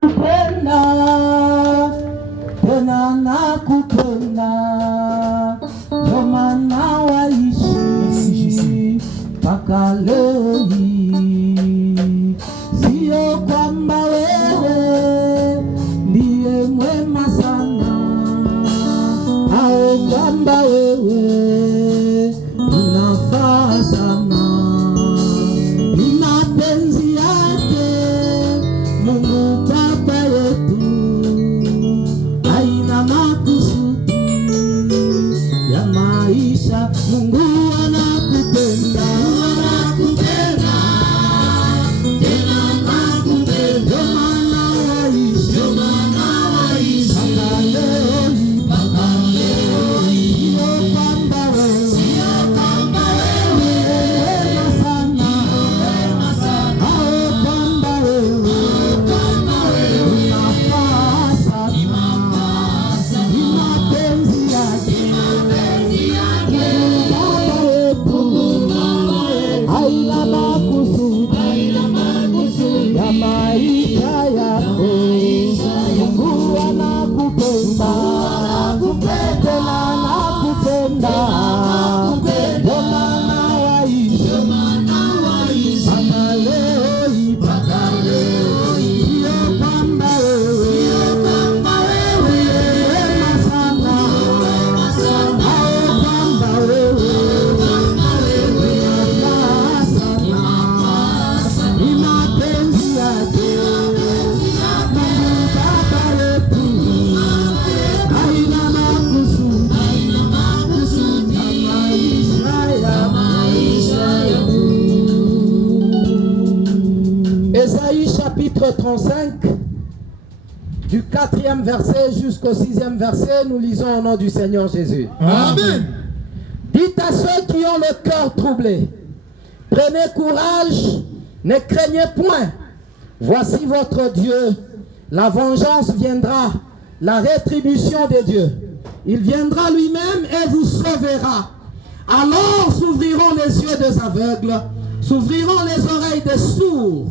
Kupenda, tena nakupenda, ndio maana waishi mpaka leo hii. Sio kwamba wewe ndiye mwema sana, au kwamba wewe unafaa sana. Ni mapenzi yake Mungu Baba yetu, haina makusudi ya maisha. Mungu anakupenda, anakupenda, tena anakupenda, ndio maana waishi, mpaka leo hii, mpaka leo hii. Sio kwamba wewe wema sana, au kwamba wewe unafaa sana. Ni mapenzi yake Mungu Baba yetu, haina makusudi ya maisha yako. Mungu anakupenda, tena anakupenda, ndio maana waishi mpaka leo hii, mpaka leo hii. Sio kwamba wewe wema sana, au kwamba wewe unafaa sana. Ni mapenzi yake Mungu Baba yetu, haina makusudi ya maisha yetu. Ésaïe chapitre 35, du 4e verset jusqu'au 6e verset, nous lisons au nom du Seigneur Jésus. Amen. Dites à ceux qui ont le cœur troublé, prenez courage, ne craignez point. Voici votre Dieu. La vengeance viendra, la rétribution de Dieu. Il viendra lui-même et vous sauvera. Alors s'ouvriront les yeux des aveugles, s'ouvriront les oreilles des sourds.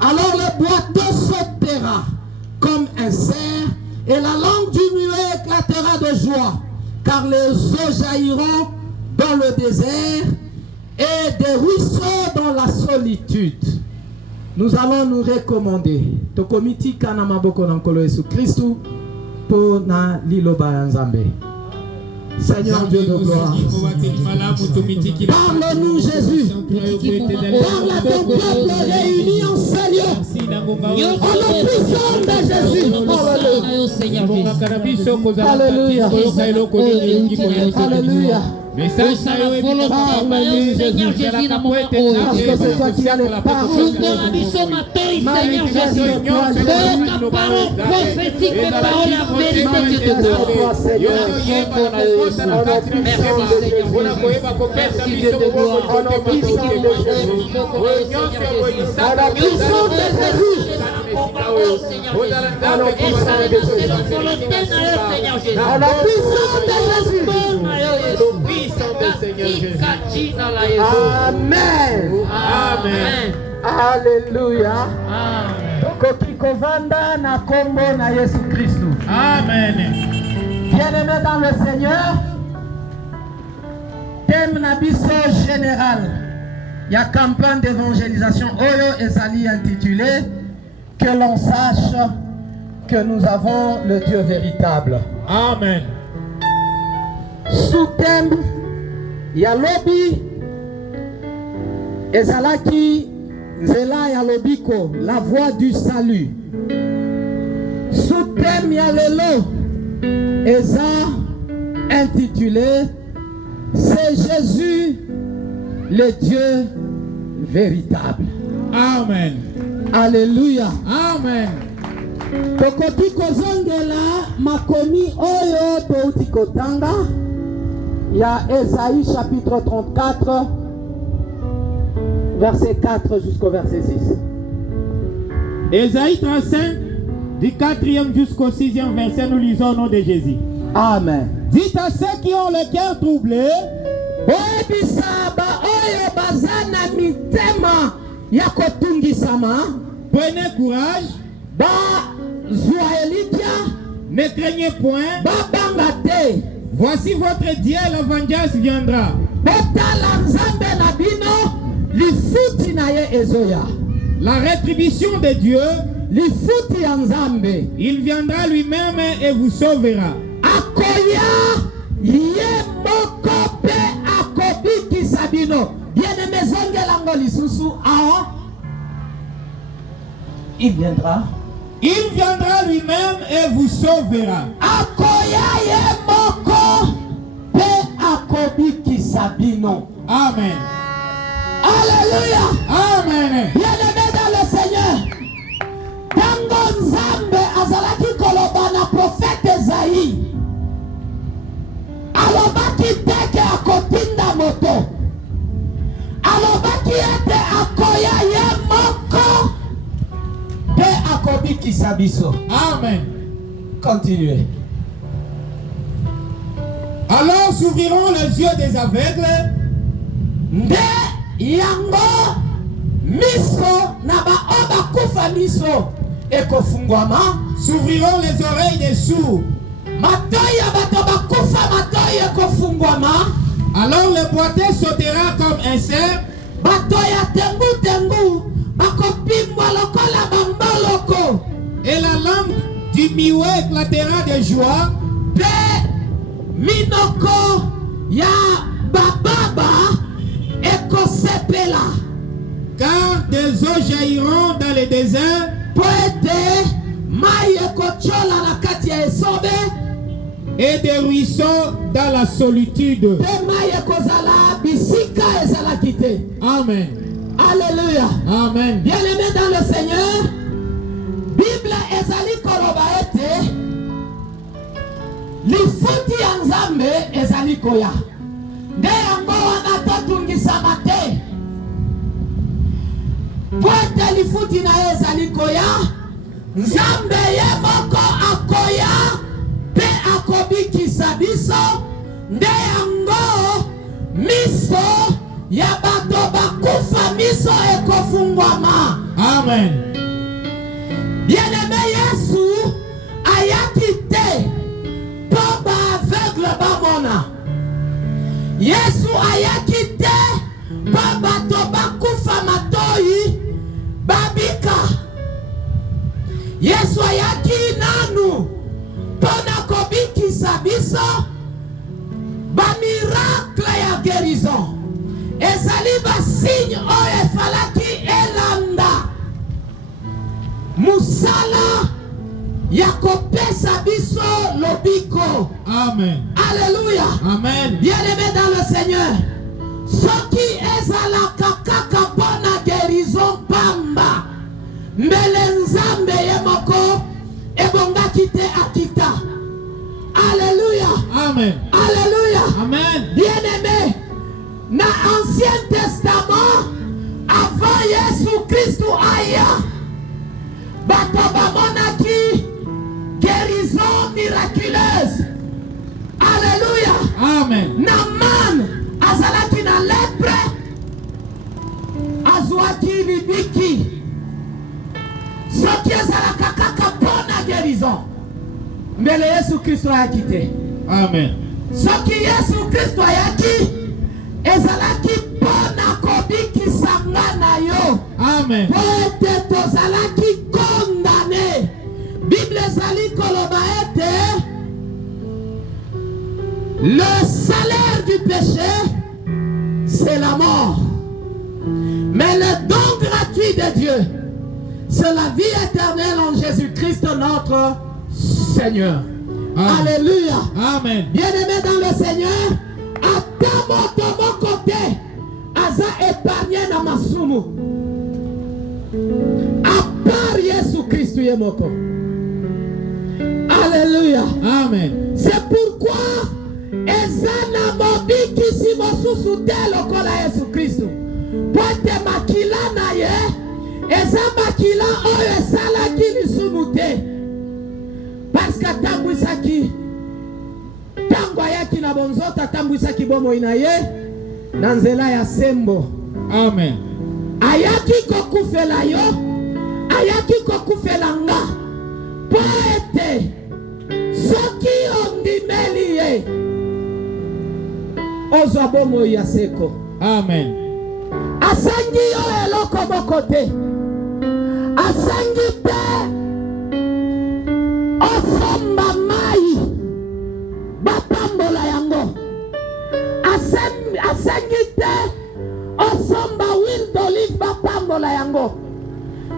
Alors le boiteux sautera comme un cerf, et la langue du muet éclatera de joie, car les eaux jailliront dans le désert et des ruisseaux dans la solitude. Nous allons nous recommander. Tokomiti kana maboko na nkolo Yesu Kristu po na liloba ya Nzambe. Seigneur Dieu de gloire, parle-nous Jésus, parle à ton peuple réuni en ce lieu, au nom puissant de Jésus. Alléluia, alléluia. Message Seigneur Jésus dans mon parce que c'est toi qui as les paroles. Seigneur Jésus, ta parole prophétique, mes paroles en vérité, Dieu de gloire. Merci Dieu de gloire. Amen. Amen. Alléluia. Kokikovanda na kombo na Yesu Kristu. Amen. Bien-aimés dans le Seigneur, thème na biso général. Il y a campagne d'évangélisation Oyo ezali intitulé que l'on sache que nous avons le Dieu véritable. Amen. Sous-thème ya lobi ezalaki nzela ya lobiko, la voie du salut. Sous-thème ya lelo eza intitulé c'est Jésus le Dieu véritable. Amen. Alléluia. Amen. Tokoki kozongela makomi oyo touti kotanga ya Ésaïe chapitre 34 verset 4 jusqu'au verset 6. Ésaïe 35 du 4e jusqu'au 6e verset, nous lisons au nom de Jésus. Amen. Dites à ceux qui ont le cœur troublé, mitema ya kotungisama, prenez courage, ba Ne craignez point. babanga te. Voici votre Dieu, la vengeance viendra. Botala nzambe na bino, lifuti na ye ezoya. La rétribution de Dieu, Lifuti ya nzambe. il viendra lui-même et vous sauvera. Akoya ye moko pe akobikisa bino. Bien-aimé zongelango lisusu ao. Il viendra. Il viendra lui-même et vous sauvera. Akoya ye moko pe akobikisa bino. Amen. Alléluia. Amen. Bien-aimé dans le Seigneur. Tango nzambe azalaki koloba na prophète Esaïe. Alobaki teke akotinda moto. Alobaki ete akoya ye moko pe akobikisa biso. Amen. Continuez. Alors s'ouvriront les yeux des aveugles. Nde yango miso na baoba kufa miso ekofungwama. S'ouvriront les oreilles des sourds. Matoi ya bato bakufa matoi ekofungwama. Alors le boiteux sautera comme un cerf. Bato ya tengu tengu bakopimbwa lokola bamboloko. Et la lampe du miouet éclatera de joie. Pe minoko ya bababa ekosepela. Car des eaux jailliront dans le désert. Poete mai ekochola na kati ya esobe. Et des ruisseaux dans la solitude. Pe mai ekozala bisika ezalaki te. Amen. Alléluia. Amen. Bien-aimé dans le Seigneur, Bible ezali koloba ete lifuti ya nzambe ezali koya. Nde yango wana totungisama te. Po ete lifuti na ye ezali koya, nzambe ye moko akoya pe akobikisa biso. Nde yango miso ya bato bakufa miso ekofungwama. Amen. Bien-aimé Yesu ayaki te po ba aveugle bamona. Yesu ayaki te po bato bakufa matoi babika. Yesu ayaki nanu po na kobikisa biso ba miracle ya guérison. Ezali ba signe oyo efalaki elanda musala ya kopesa biso lobiko. Amen. Alléluia. Amen. Bien-aimé dans le Seigneur, soki ezalaka kaka pona guérison pamba, mbele nzambe ye moko ebongaki te akita. Alléluia. Amen. Alléluia. Amen. Bien-aimé, na Ancien Testament, avant Jésus-Christ aya, bato bamonaki guérison miraculeuse. Alléluia. Amen. Naman azalaki na lepre, azwaki libiki. Soki ezalaka kaka pona guérison, mbele Yesu Kristo ayaki te. Amen. Soki Yesu Kristo ayaki, ezalaki pona kobikisa nga na yo. Amen. Po ete tozalaki condamné. Bible ezali koloba ete le salaire du péché c'est la mort, mais le don gratuit de Dieu c'est la vie éternelle en Jésus-Christ notre Seigneur. Amen. Alléluia. Amen. Bien-aimé dans le Seigneur, ata moto moko te aza épargné na masumu à part Jésus-Christ ye moko. Alléluia. Amen. C'est pourquoi ezana mobikisi mosusu te lokola Jésus-Christ. Po ete makila na ye eza makila oyo esalaki lisumu te. Parce que atambwisaki, tango ayaki na bonzoto atambwisaki bomoi na ye na nzela ya sembo. Amen. Ayaki kokufela yo, ayaki kokufela nga. Po ete ozwa bomoi ya seko. Amen. Asengi yo eloko moko te. Asengi te osomba mai bapambola yango. Asengi te osomba huile d'olive bapambola yango.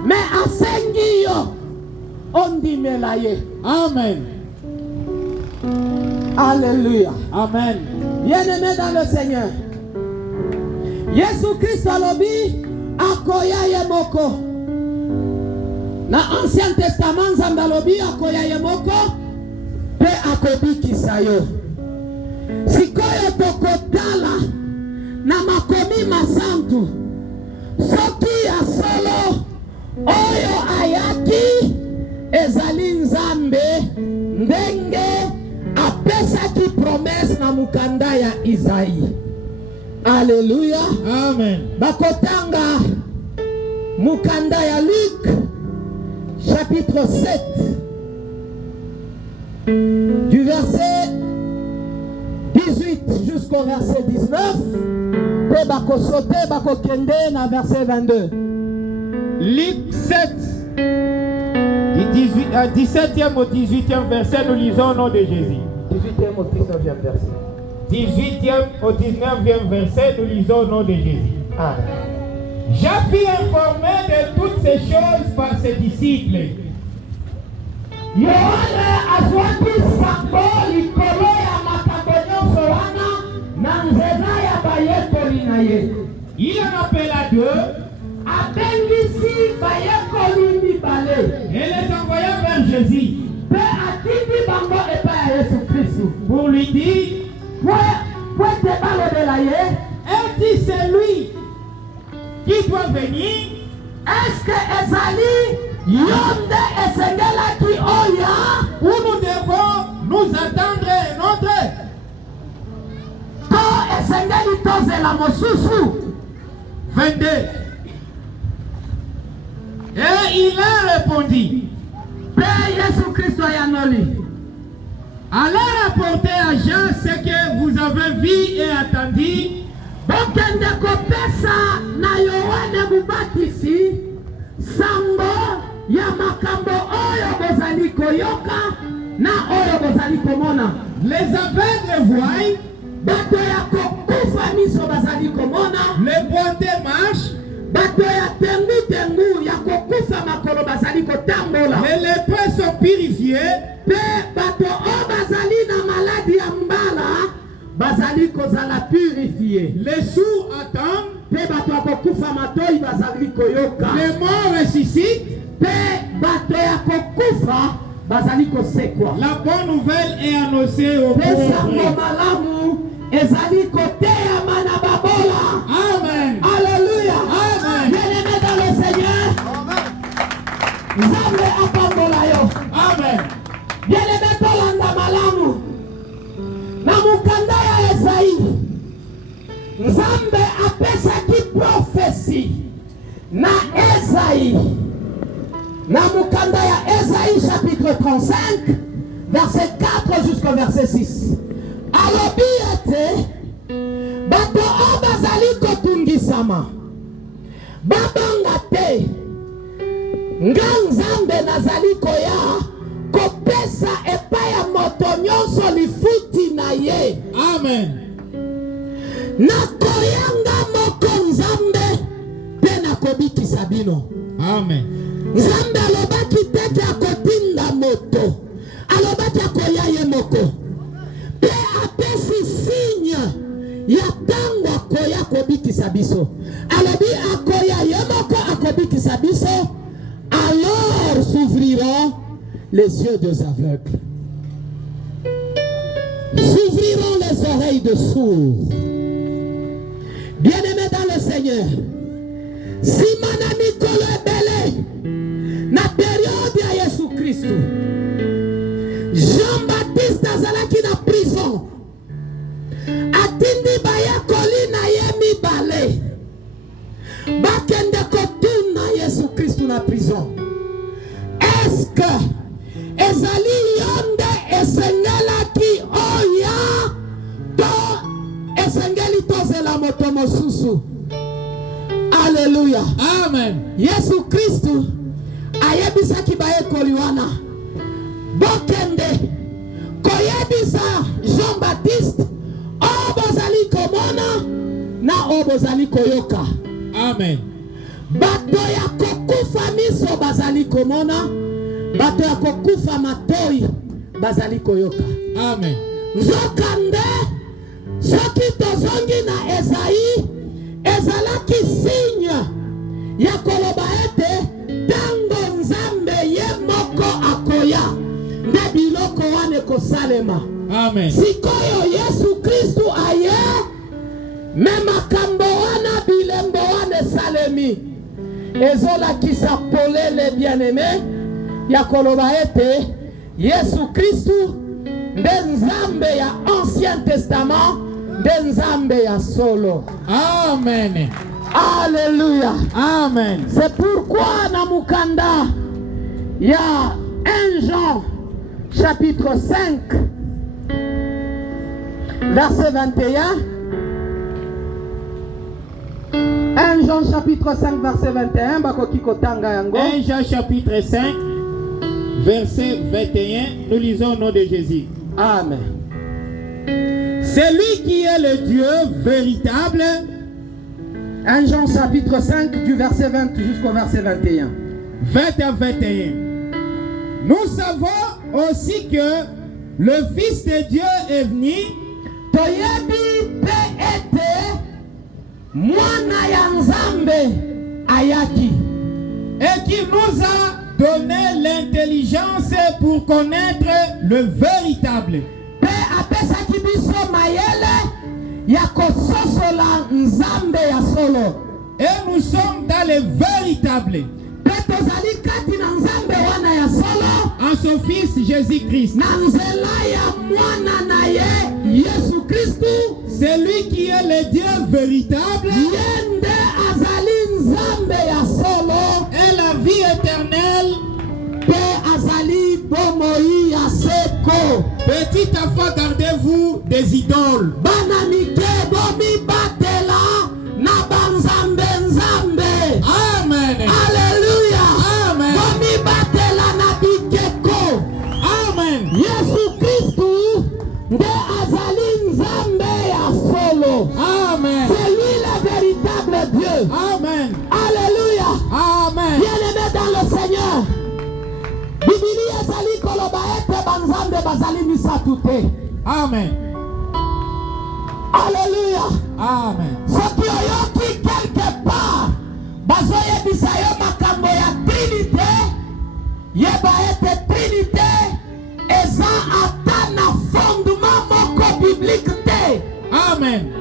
Mais asengi yo ondimela ye. Amen. Alléluia. Amen. Bien-aimé dans le Seigneur, Jésus-Christ alobi akoya ye moko. Na Ancien Testament Nzambe alobi akoya ye moko pe akobikisa yo. Sikoyo tokotala na makomi masantu soki ya solo oyo ayaki ezali Nzambe ndenge apesaki promesse na mukanda ya Isaïe. Alléluia. Amen. Bakotanga mukanda ya Luc chapitre 7 du verset 18 jusqu'au verset 19 pe bakosote bakokende na verset 22. Luc 7 du 17e au 18e verset, nous lisons au nom de Jésus. 18e au 19e verset. 18e au 19e verset, nous lisons au nom de Jésus. Amen. Jean fut informé de toutes ces choses par ses disciples. Yohane azwaki sango likolo ya makambo nyonso wana na nzela ya bayekoli na ye. Il en appela deux Abengisi bayekoli mibale et les envoya vers Jésus pe atindi bango epai ya Yesu Kristu pour lui dire, po ete balobela ye, est-il celui qui doit venir eske ezali yo nde esengelaki oya ou nous devons nous attendre un autre? to esengeli tozela mosusu? 22. Et il a répondu, Pe Yesu Kristu ayanoli, allez rapporter à Jean ce que vous avez vu et entendu. bokende kopesa na Yohane Mubatisi sango ya makambo oyo bozali koyoka na oyo bozali komona. Les aveugles voient, Bato ya kokufa miso bazali komona, les boiteux marchent, bato ya tengu ya kokufa makolo bazali kotambola, les lépreux sont purifiés, pe bato o bazali na maladi ya mbala bazali kozala purifié, les sourds attendent, pe bato ya kokufa matoi bazali koyoka, les morts ressuscitent. pe bato ya kokufa bazali kosekwa. La bonne nouvelle est annoncée aux Pe sango pauvres. malamu ezali koteya mana babola. Amen. Alléluia. Amen. Bien-aimé dans le Seigneur, Nzambe apambola yo. Amen. Bien-aimé tolanda malamu na mukanda ya Esaïe, Nzambe apesaki prophétie na Esaïe, na mukanda ya Esaïe chapitre 35 verset 4 jusqu'au verset 6. Alobi ete bato o bazali kotungisama babanga te, nga Nzambe nazali koya kopesa epai ya moto nyonso lifuti na ye. Amen. Nakoyanga moko Nzambe pe nakobikisa bino. Amen. Nzambe alobaki tete akotinda moto, alobaki akoya ye moko pe apesi signe ya tango akoya kobikisa biso. Alobi akoya ye moko akobikisa biso, alors s'ouvriront les yeux des aveugles, s'ouvriront les oreilles de sourds. Bien-aimé dans le Seigneur, simana mikolo ebele na période ya Yesu Kristu, Jean-Baptiste azalaki na prison, atindi bayekoli na ye mibale bakende kotuna Yesu Kristu na prison. Est-ce que ezali yonde esengelaki oya to esengeli Kristu. Alléluia. Amen. Yesu Kristu ayebisaki baekoli wana bokende koyebisa Jean-Baptiste oyo bozali komona na oyo bozali koyoka. Amen. Bato ya kokufa miso bazali komona, bato ya kokufa matoi bazali koyoka. Amen. Nzokande soki tozongi na Esaïe ezalaki signe ya koloba ete tango Nzambe ye moko akoya nde biloko wana ekosalema. Amen. Sikoyo Yesu Kristu aye me makambo wana bilembo wana esalemi. Ezolakisa polele bien-aimé ya koloba ete Yesu Kristu nde Nzambe ya Ancien Testament, nde Nzambe ya solo. Amen. Alléluia. Amen. C'est pourquoi na mukanda ya 1 Jean chapitre 5 verset 21. 1 Jean chapitre 5 verset 21 bakoki kotanga yango. 1 Jean chapitre 5 verset 21, nous lisons au nom de Jésus. Amen. C'est lui qui est le Dieu véritable. 1 Jean chapitre 5 du verset 20 jusqu'au verset 21. 20 à 21. Nous savons aussi que le Fils de Dieu est venu. Toyebi pe ete mwana ya Nzambe ayaki. Et qui nous a donné l'intelligence pour connaître le véritable. Pe apesaki biso mayele ya kososola Nzambe ya solo. Et nous sommes dans le véritable. Pe tozali kati na Nzambe wana ya solo. En son Fils Jésus-Christ. Na nzela ya mwana na ye Yesu Kristu. C'est lui qui est le Dieu véritable. Yende azali Nzambe ya solo. Et la vie éternelle. Pe azali bomoi ya seko. Petit enfant, gardez-vous des idoles. Bana mike bomi batela na banzambe nzambe. Amen. Alléluia. Amen. Bomi batela na bikeko. Amen. Yesu Kristu nde azali Nzambe ya solo. Amen. C'est lui le véritable Dieu. Amen. Alléluia. Amen. Bien-aimé dans le Seigneur. Biblia ezali koloba ete banzambe bazali misatu te. Amen. Alléluia. Amen. Soki oyoki quelque part bazoyebisa yo makambo ya Trinité, yeba ete Trinité eza ata na fondement moko biblique te. Amen.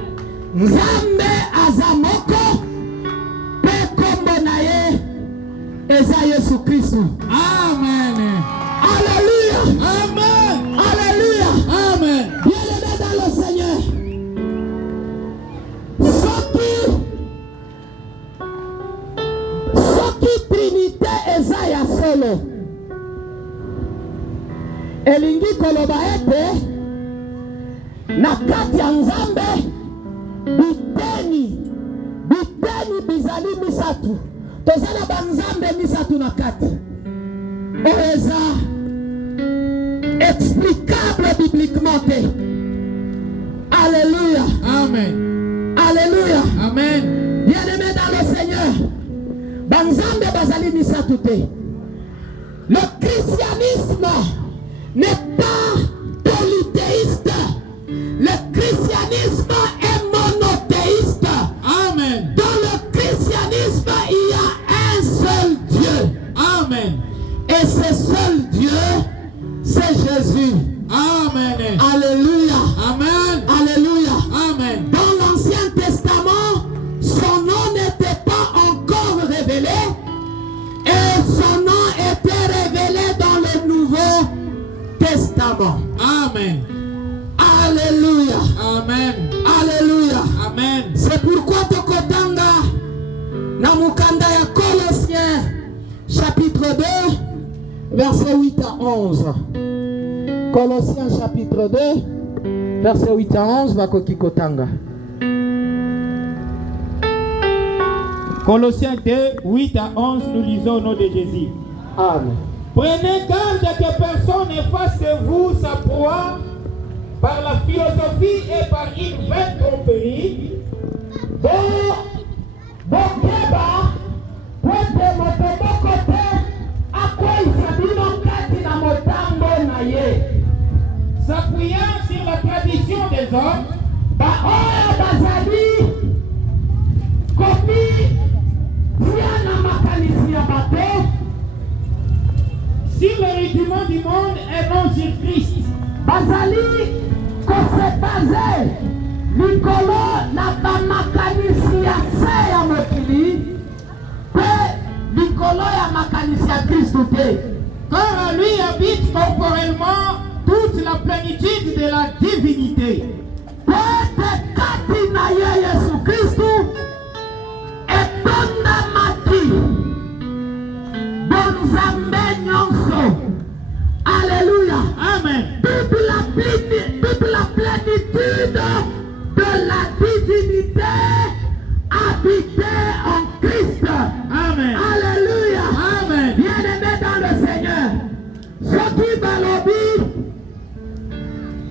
Nzambe aza moko pe kombo na ye eza Yesu Kristu. Amen. Alléluia. Amen. Alléluia. Amen. Bien-aimé dans le Seigneur. Soki Trinité eza ya solo. Elingi koloba ete na kati ya Nzambe biteni bizali misatu. Tozala banzambe misatu na kati. Eza explicable bibliquement te. Alléluia. Amen. Alléluia. Amen. Bien-aimé dans le Seigneur. Banzambe bazali misatu te. Le christianisme n'est pas polythéiste. Le christianisme est monothéiste. Amen. Dans le christianisme, il y a un seul Dieu. Amen. Et ce seul Dieu, c'est Jésus. Amen. Alléluia. Amen. Alléluia. Amen. Dans l'Ancien Testament, son nom n'était pas encore révélé. Et son nom était révélé dans le Nouveau Testament. Amen. Alléluia. Amen. Alléluia. Amen. C'est pourquoi Tokotanga, Namukanda ya Colossiens, chapitre 2, verset 8 à 11. Colossiens, chapitre 2, verset 8 à 11, Vakoki Kotanga. Colossiens 2, 8 à 11, nous lisons au nom de Jésus. Amen. Prenez garde que personne ne fasse de vous sa proie par la philosophie et par une vaine tromperie. Bokeba kwete motoboko te akwisa bino kati na motambo na ye. S'appuyant sur la tradition des hommes, Baoyo bazali kopi tia na makanisi ya bato sur le rudiment du monde et non sur Christ. bazali kose baze likolo na bamakanisi ya se ya mokili pe likolo ya makanisi ya Kristo te. Car en lui habite corporellement toute la plénitude de la divinité. Pete kati na ye Yesu Kristo etondamaki bonzambe nyonso. Alléluia. Amen. Toute la plénitude de la divinité habitée en Christ. Amen. Alléluia. Amen. Bien-aimé dans le Seigneur, ce qui balobi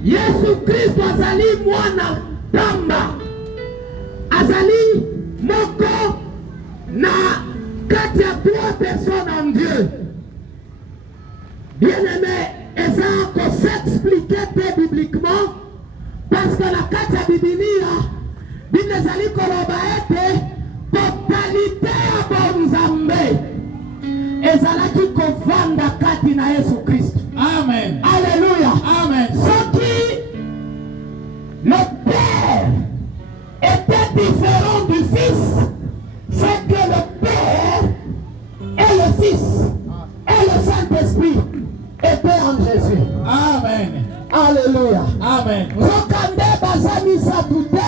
Yesu Christ azali mwana tamba, azali moko na kati ya trois personnes en Dieu. Bien-aimé, et ça peut s'expliquer peu bibliquement parce que la kati ya Bibilia binezali koloba ete totalité ya bonzambe ezalaki kovanda kati na Yesu Christ. Amen. Alléluia. Amen. Ce qui le Père était différent du Fils, c'est que le Père et le Fils et le Saint-Esprit étaient en Jésus. Amen. Alléluia. Amen. Nzokande bazali satute,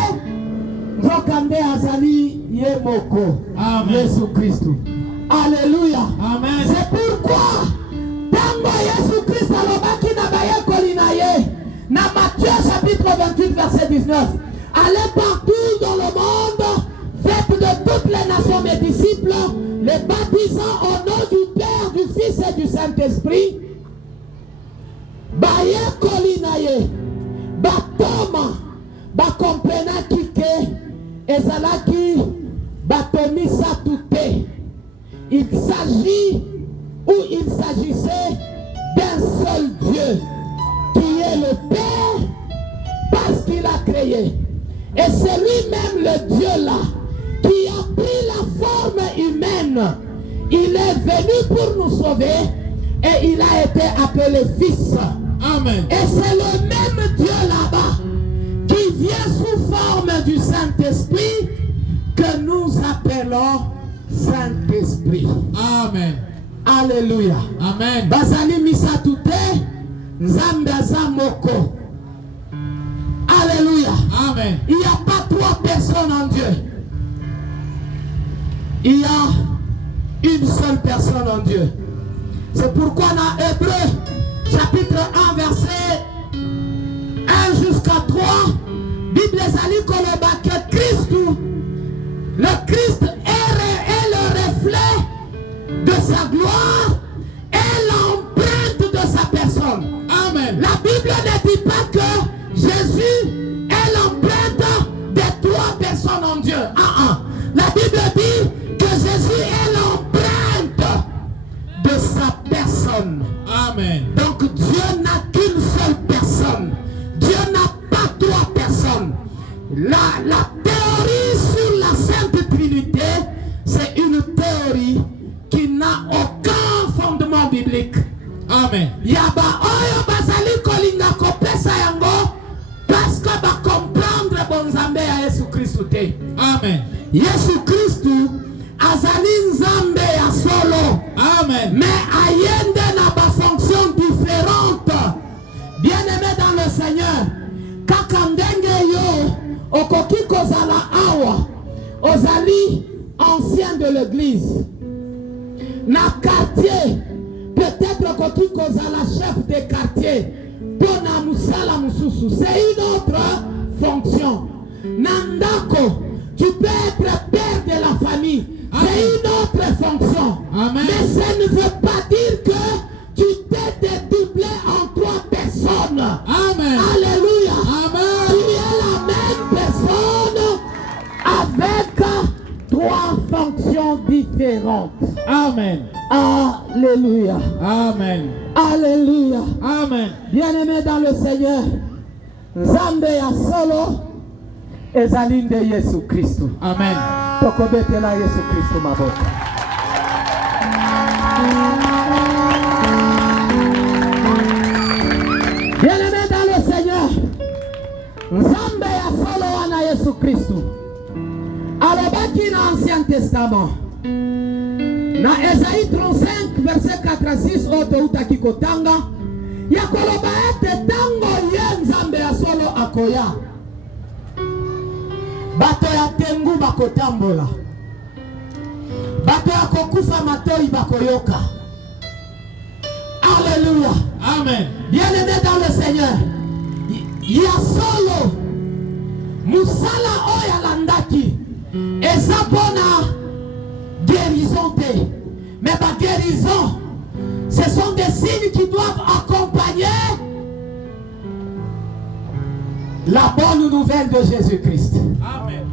nzokande azali yemoko. Amen. Yesu Christ. Alléluia. Amen. C'est pourquoi tango Yesu Christ alobaki na bayekoli na ye na Matthieu chapitre 28 verset 19, allez partout dans le monde, faites de toutes les nations mes disciples, les baptisant au nom du Père, du Fils et du Saint-Esprit. Bayekoli na ye batoma bakomprenaki ke ezalaki batomisa tute. Il s'agit ou il s'agissait d'un seul Dieu qui est le Père parce qu'il a créé. Et c'est lui-même le Dieu-là qui a pris la forme humaine. Il est venu pour nous sauver et il a été appelé Fils. Amen. Et c'est le même Dieu là-bas qui vient sous forme du Saint-Esprit que nous appelons Saint-Esprit. Amen. Alléluia. Amen. Bazali misatute nzambe aza moko. Alléluia. Amen. Il n'y a pas trois personnes en Dieu. Il y a une seule personne en Dieu. C'est pourquoi dans Hébreu chapitre 1 verset 1 jusqu'à 3, Bible ezali koloba que Christ, le Christ est le reflet de sa gloire et l'empreinte de sa personne. Amen. La Bible ne dit pas que Jésus est l'empreinte des trois personnes en Dieu. La Bible dit que Jésus est l'empreinte de sa personne. Amen. Donc Dieu n'a qu'une seule personne. Dieu n'a pas trois personnes. La théorie sur la Sainte Trinité, c'est une théorie qui n'a aucun fondement biblique. Amen. Yaba oyo bazali kolinga kopesa yango parce que ba comprendre bonzambe ya Yesu Kristu te. Amen. Yesu Kristu azali nzambe ya solo. Amen. Mais ayende na ba fonction différente. Bien-aimé dans le Seigneur, kaka ndenge yo okoki kozala awa ozali ancien de l'église na quartier, peut-être okoki kozala chef de quartier pona musala mususu, c'est une autre fonction. Nandako, tu peux être père de la famille, C'est une autre fonction. Amen. Mais ça ne veut pas dire que tu t'es dédoublé en 3 personnes. Amen. Alléluia. Amen. Tu es la même personne avec 3 fonctions différentes. Amen. Alléluia. Amen. Alléluia. Amen. Bien-aimés dans le Seigneur, Nzambe ya solo ezali nde Yesu Kristo. Amen. Tokobetela Yesu Kristo maboko. Bien-aimés dans le Seigneur, Nzambe ya solo wana Yesu Kristo alobaki na Ancien Testament na Esaïe 35 verset 4 à 6 oto utaki kotanga ya koloba ete tango ye Nzambe ya solo akoya bato ya tengu bakotambola, bato ya kokufa matoi bakoyoka. Alléluia. Amen. Bien-aimé dans le Seigneur, ya solo musala oya landaki eza bona guérison te, mais ba guérison ce sont des signes qui doivent accompagner la bonne nouvelle de Jésus-Christ. Amen.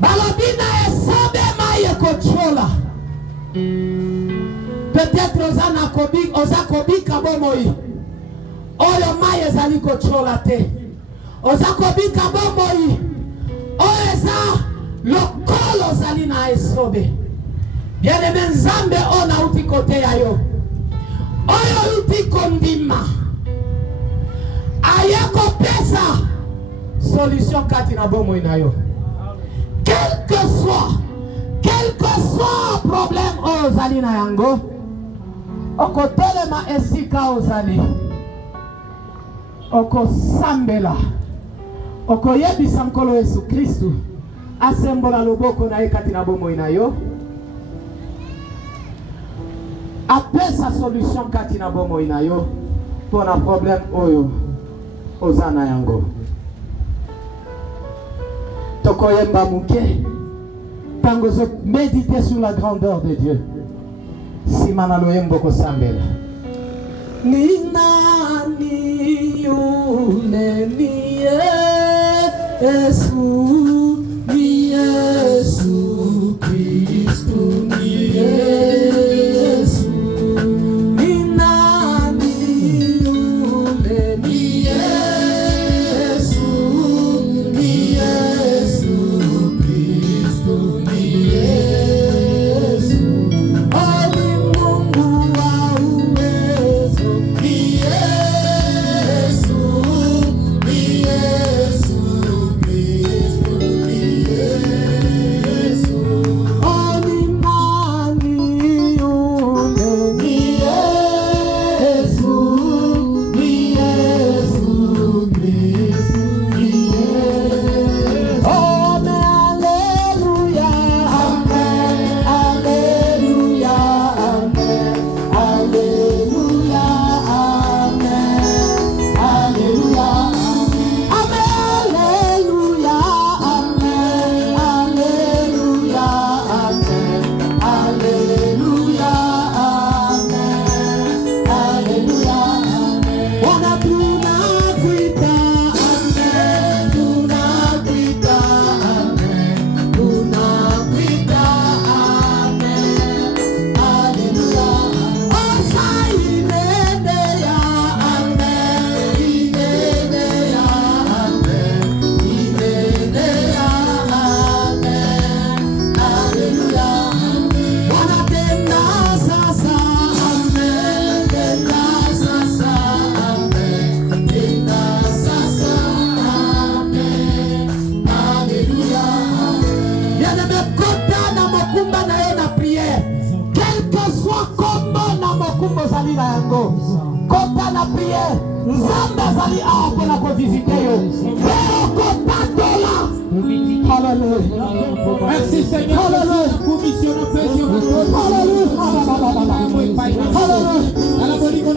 Balobina esobe maye kochola. Peut-être oza kobika bomoi. Oyo maye zali kochola te. Oza kobika bomoi. Oyo eza lokolo zali na esobe. Bien-aimé Nzambe ona uti kote ya yo. Oyo uti kondima. Ayako pesa solution kati na bomoi na yo. Quel que soit problème ozali na yango, okotelema esika ozali, okosambela, okoyebisa nkolo Yesu Kristu asembola loboko na ye kati na bomoi na yo, apesa solution kati na bomoi na yo pona problème oyo ozana yango. Tokoyemba muke tango zo méditer sur la grandeur de Dieu. Simana loyembo ko sambela. Ni nani yule ni Yesu, ni Yesu Kristo, ni Yesu. Ni nani yule ni Yesu, ni Yesu Kristo, ni Yesu. Ali Mungu wa uwezo, ni Yesu, ni Yesu Kristo, ni Yesu. Ali mani yule ni Yesu, ni Yesu Kristo, ni Yesu. Oh, haleluya, amen, haleluya, amen, haleluya, amen, haleluya, haleluya, amen, haleluya, amen, haleluya, amen, haleluya. Bwana tunakuita, amen, tunakuita, amen, tunakuita, amen, haleluya. Osa inenea, amen, inenea, amen, inenea, amen, haleluya. Bwana tena sasa, amen, tena sasa, amen, tena sasa, amen, haleluya. Bien-aimé, kota na mokumba na ye na prière. Quel que soit comment na mokumba zali na yango, kota na prière. Nzambe zali awa mpona kovisite yo. Pero kota dola. Hallelujah. Merci Seigneur. Hallelujah. Commission de paix sur nous. Hallelujah. Hallelujah.